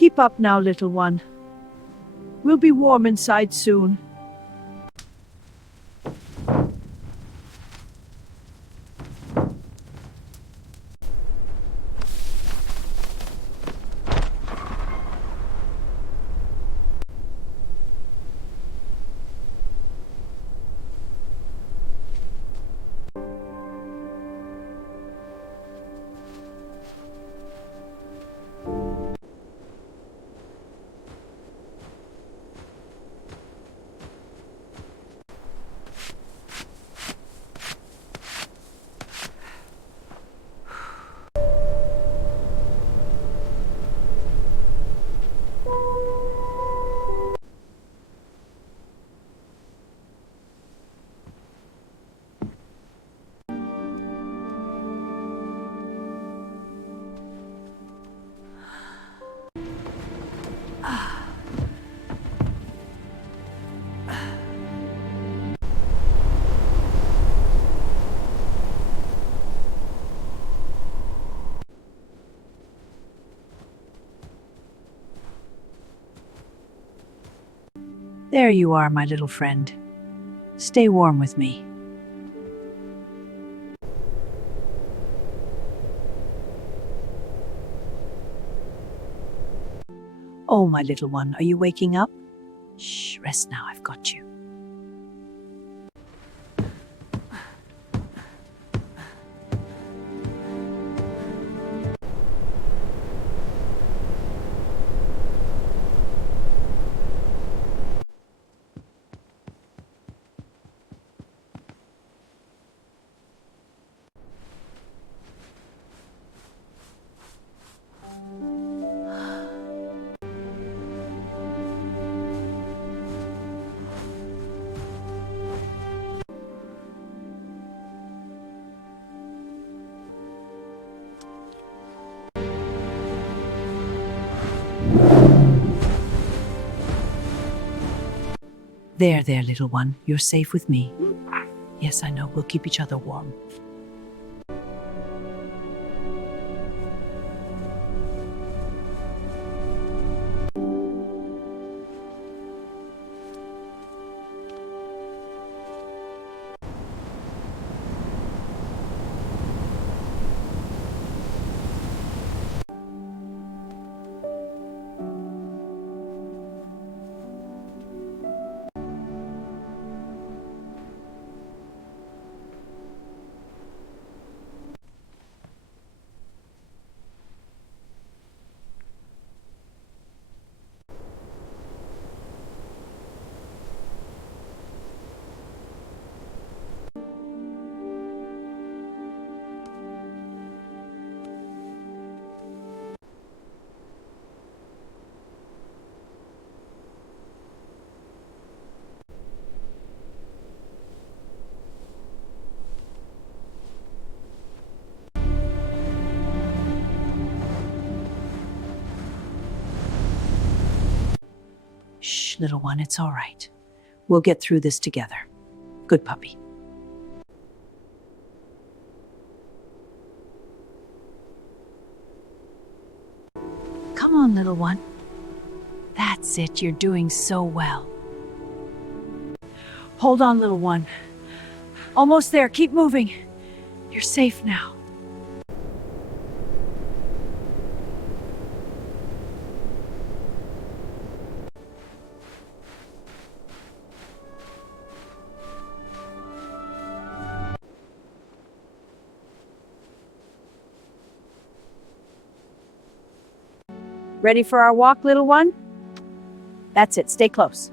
Keep up now, little one. We'll be warm inside soon. There you are, my little friend. Stay warm with me. Oh, my little one, are you waking up? Shh, rest now, I've got you. There, little one, you're safe with me. Yes, I know, we'll keep each other warm. Shh, little one, it's all right. We'll get through this together. Good puppy. Come on, little one. That's it, you're doing so well. Hold on, little one. Almost there, keep moving. You're safe now. Ready for our walk, little one? That's it, stay close.